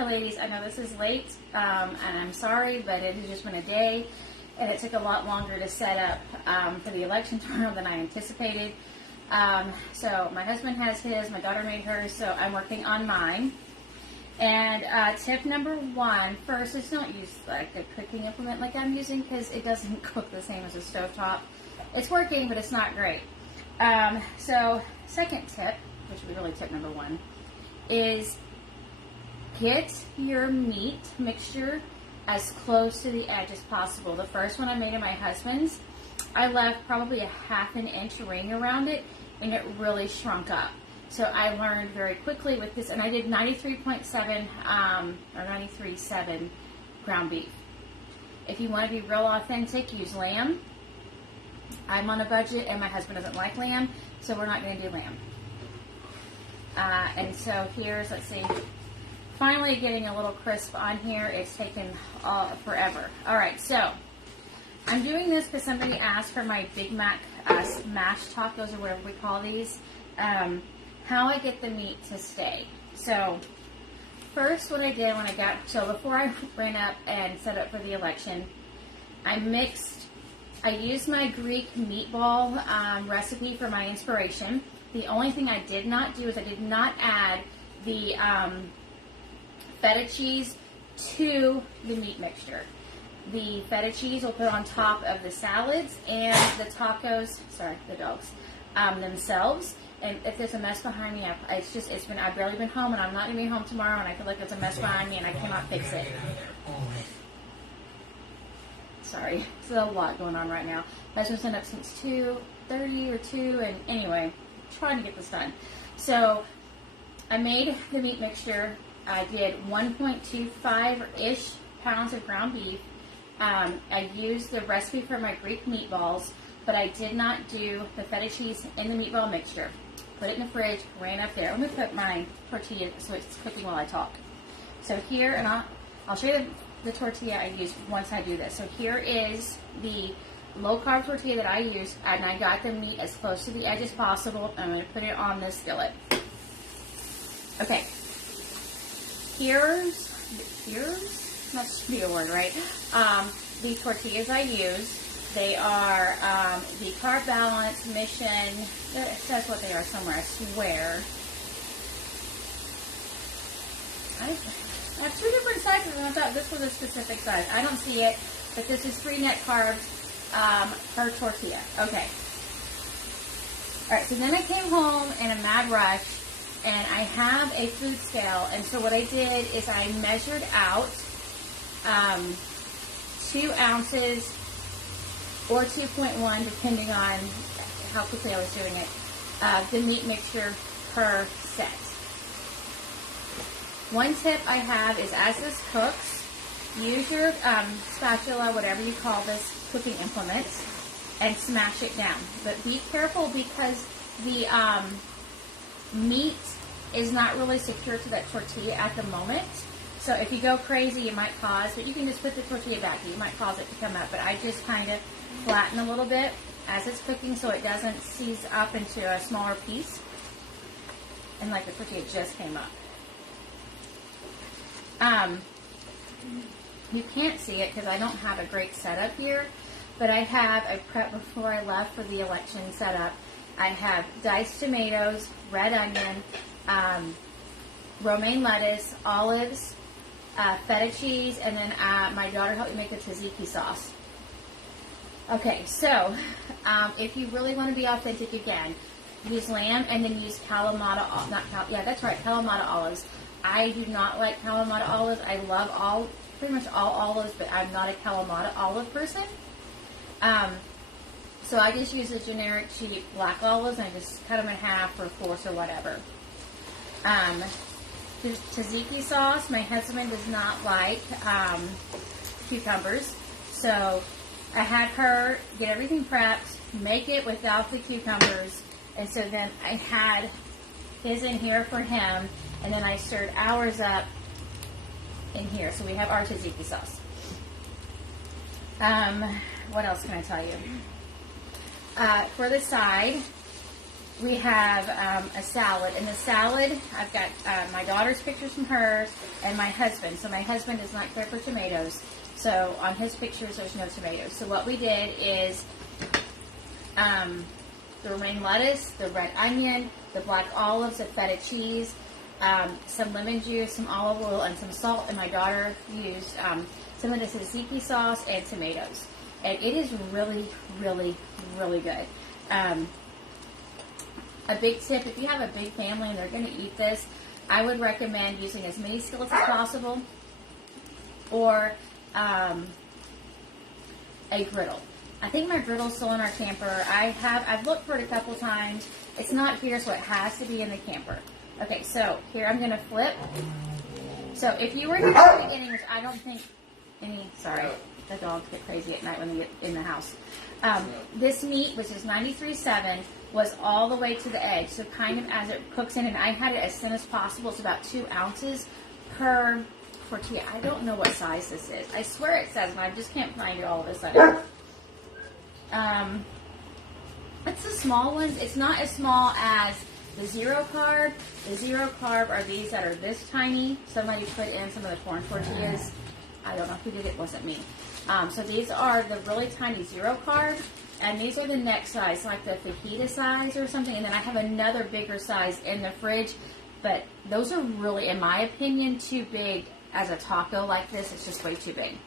Hi ladies, I know this is late, and I'm sorry, but it has just been a day, and it took a lot longer to set up for the election tomorrow than I anticipated. So my husband has his, my daughter made hers, so I'm working on mine. And tip number one, first is don't use like a cooking implement like I'm using, because it doesn't cook the same as a stovetop. It's working, but it's not great. So second tip, which would be really tip number one, is get your meat mixture as close to the edge as possible. The first one I made of my husband's, I left probably a 1/2 inch ring around it, and it really shrunk up. So I learned very quickly with this, and I did 93.7 or 93.7 ground beef. If you want to be real authentic, use lamb. I'm on a budget, and my husband doesn't like lamb, so we're not going to do lamb. And so here's, let's see, finally getting a little crisp on here. It's taken forever. All right, so I'm doing this because somebody asked for my Big Mac smash tacos, or whatever we call these, how I get the meat to stay. So first what I did when before I ran up and set up for the election, I used my Greek Meatball recipe for my inspiration. The only thing I did not do is I did not add the feta cheese to the meat mixture. The feta cheese will put on top of the salads and the tacos, the dogs, themselves. And if there's a mess behind me, I've barely been home, and I'm not going to be home tomorrow, and I feel like there's a mess behind me, and I cannot fix it. Sorry, there's a lot going on right now. My husband's been up since 2:30 or 2, and anyway, trying to get this done. So I made the meat mixture. I did 1.25-ish pounds of ground beef. I used the recipe for my Greek meatballs, but I did not do the feta cheese in the meatball mixture. Put it in the fridge, ran up there. I'm going to put my tortilla so it's cooking while I talk. So here, and I'll show you the tortilla I use once I do this. So here is the low-carb tortilla that I use, and I got the meat as close to the edge as possible. I'm going to put it on this skillet. Okay. Here's that should be a word, right? The tortillas I use, they are the Carb Balance Mission. It says what they are somewhere, I swear. I have 2 different sizes, and I thought this was a specific size. I don't see it, but this is 3 net carbs per tortilla. Okay. All right, so then I came home in a mad rush, and I have a food scale, and so what I did is I measured out 2 ounces or 2.1, depending on how quickly I was doing it, the meat mixture per set. One tip I have is, as this cooks, use your spatula, whatever you call this cooking implement, and smash it down. But be careful, because the meat is not really secure to that tortilla at the moment. So if you go crazy, you might cause, but you can just put the tortilla back. You might cause it to come up. But I just kind of flatten a little bit as it's cooking so it doesn't seize up into a smaller piece. And like the tortilla just came up. You can't see it because I don't have a great setup here, but I have a prep before I left for the election setup. I have diced tomatoes, red onion, romaine lettuce, olives, feta cheese, and then my daughter helped me make the tzatziki sauce. Okay, so if you really want to be authentic again, use lamb and then use Kalamata, Kalamata olives. I do not like Kalamata olives. I love pretty much all olives, but I'm not a Kalamata olive person. So I just use the generic cheap black olives, and I just cut them in half or fourths or whatever. The tzatziki sauce, my husband does not like cucumbers, so I had her get everything prepped, make it without the cucumbers, and so then I had his in here for him, and then I stirred ours up in here. So we have our tzatziki sauce. What else can I tell you? For the side, we have a salad. In the salad, I've got my daughter's pictures from her and my husband. So my husband does not care for tomatoes. So on his pictures, there's no tomatoes. So what we did is the romaine lettuce, the red onion, the black olives, the feta cheese, some lemon juice, some olive oil, and some salt. And my daughter used some of this tzatziki sauce and tomatoes. And it is really, really, really good. A big tip, if you have a big family and they're going to eat this, I would recommend using as many skillets as possible, or a griddle. I think my griddle's still in our camper. I've looked for it a couple times. It's not here, so it has to be in the camper. Okay, so here I'm going to flip. So if you were here at the beginning, which I don't think sorry, the dogs get crazy at night when they get in the house. This meat, which is 93.7, was all the way to the edge. So kind of as it cooks in, and I had it as thin as possible. It's about 2 ounces per tortilla. I don't know what size this is. I swear it says, and I just can't find it all of a sudden. It's the small ones. It's not as small as the zero carb. The zero carb are these that are this tiny. Somebody put in some of the corn tortillas. I don't know who did it. It wasn't me. So these are the really tiny zero carb, and these are the next size, like the fajita size or something. And then I have another bigger size in the fridge, but those are really, in my opinion, too big as a taco like this. It's just way too big.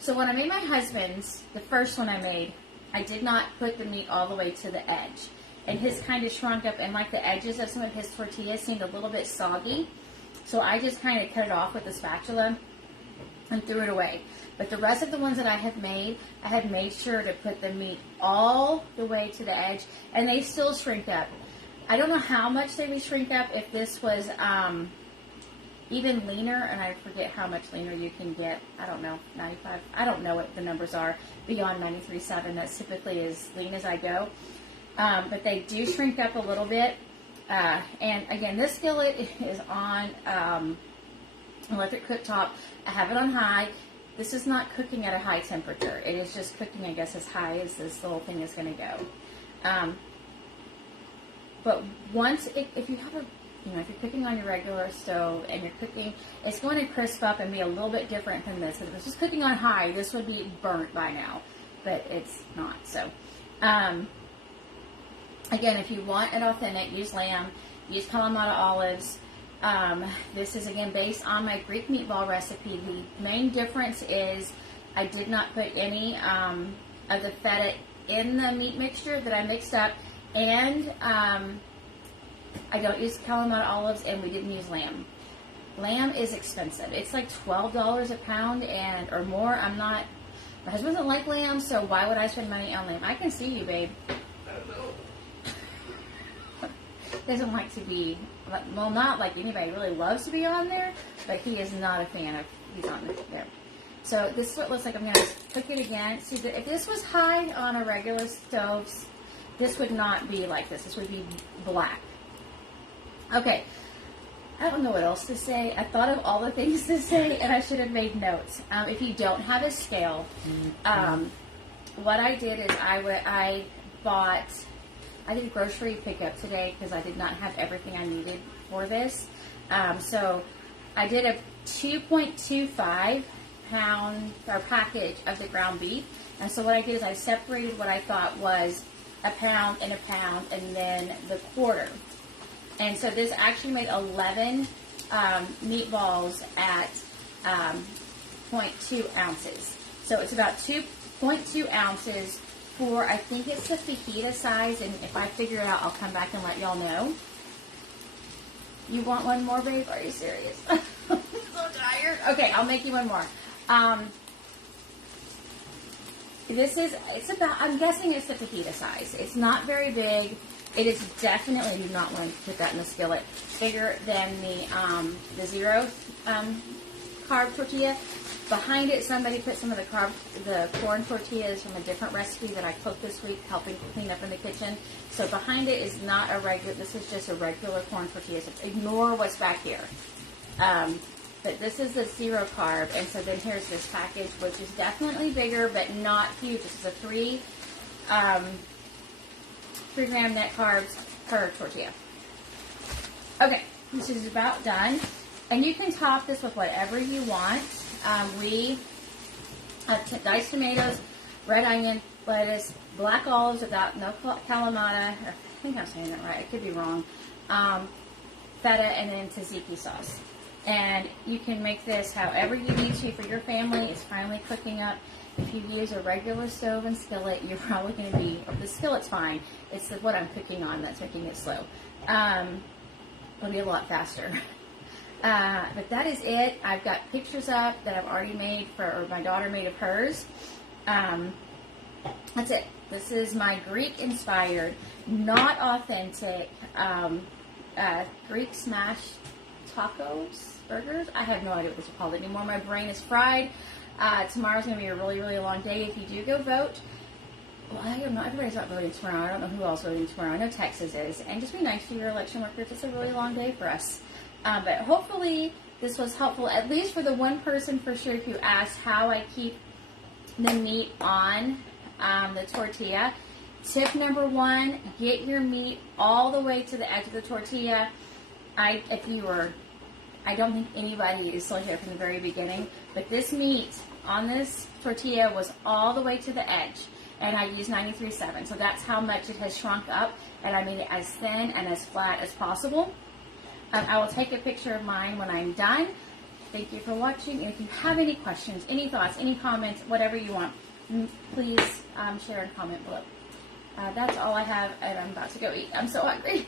So when I made my husband's, the first one I made, I did not put the meat all the way to the edge. And his kind of shrunk up, and like the edges of some of his tortillas seemed a little bit soggy. So I just kind of cut it off with a spatula and threw it away. But the rest of the ones that I had made sure to put the meat all the way to the edge, and they still shrink up. I don't know how much they would shrink up if this was even leaner, and I forget how much leaner you can get. I don't know, 95. I don't know what the numbers are beyond 93.7. That's typically as lean as I go. But they do shrink up a little bit. And again, this skillet is on electric cooktop. I have it on high. This is not cooking at a high temperature. It is just cooking, I guess, as high as this little thing is going to go. But once, if you have if you're cooking on your regular stove and you're cooking, it's going to crisp up and be a little bit different than this. If this was cooking on high, this would be burnt by now, but it's not. So, again, if you want it authentic, use lamb, use Kalamata olives. This is, again, based on my Greek meatball recipe. The main difference is I did not put any of the feta in the meat mixture that I mixed up, and I don't use Kalamata olives, and we didn't use lamb. Lamb is expensive. It's like $12 a pound or more. My husband doesn't like lamb, so why would I spend money on lamb? I can see you, babe. I don't know. Doesn't like to be, well, not like anybody really loves to be on there, but he is not a fan of he's on there. So this is what it looks like. I'm going to cook it again. See, if this was high on a regular stove, this would not be like this. This would be black. Okay. I don't know what else to say. I thought of all the things to say, and I should have made notes. If you don't have a scale, what I did is I did a grocery pickup today because I did not have everything I needed for this. So I did a 2.25 pound or package of the ground beef. And so what I did is I separated what I thought was a pound, and then the quarter. And so this actually made 11 meatballs at 0.2 ounces. So it's about 2.2 ounces for, I think it's the fajita size, and if I figure it out, I'll come back and let y'all know. You want one more, babe? Are you serious? I'm so tired. Okay, I'll make you one more. I'm guessing it's the fajita size. It's not very big. It is definitely, you do not want to put that in the skillet, bigger than the zero carb tortilla. Behind it, somebody put some of the corn tortillas from a different recipe that I cooked this week, helping clean up in the kitchen. So behind it is not a regular, this is just a regular corn tortilla. So ignore what's back here. But this is the zero carb, and so then here's this package, which is definitely bigger, but not huge. This is a 3-gram net carbs per tortilla. Okay, this is about done. And you can top this with whatever you want. We have diced tomatoes, red onion, lettuce, black olives without no Kalamata. I think I'm saying that right. I could be wrong. Feta, and then tzatziki sauce. And you can make this however you need to for your family. It's finally cooking up. If you use a regular stove and skillet, you're probably going to be, the skillet's fine. It's what I'm cooking on that's making it slow. It'll be a lot faster. But that is it. I've got pictures up that I've already made or my daughter made of hers. That's it. This is my Greek-inspired, not authentic, Greek smash tacos, burgers. I have no idea what this is called anymore. My brain is fried. Tomorrow's going to be a really, really long day. If you do go vote, well, I don't know. Everybody's not voting tomorrow. I don't know who else voting tomorrow. I know Texas is. And just be nice to your election workers. It's a really long day for us. But hopefully this was helpful, at least for the one person for sure who asked how I keep the meat on the tortilla. Tip number 1, get your meat all the way to the edge of the tortilla. I don't think anybody used soy from the very beginning, but this meat on this tortilla was all the way to the edge, and I used 93.7, so that's how much it has shrunk up, and I made it as thin and as flat as possible. I will take a picture of mine when I'm done. Thank you for watching, and if you have any questions, any thoughts, any comments, whatever you want, please share and comment below. That's all I have, and I'm about to go eat. I'm so hungry.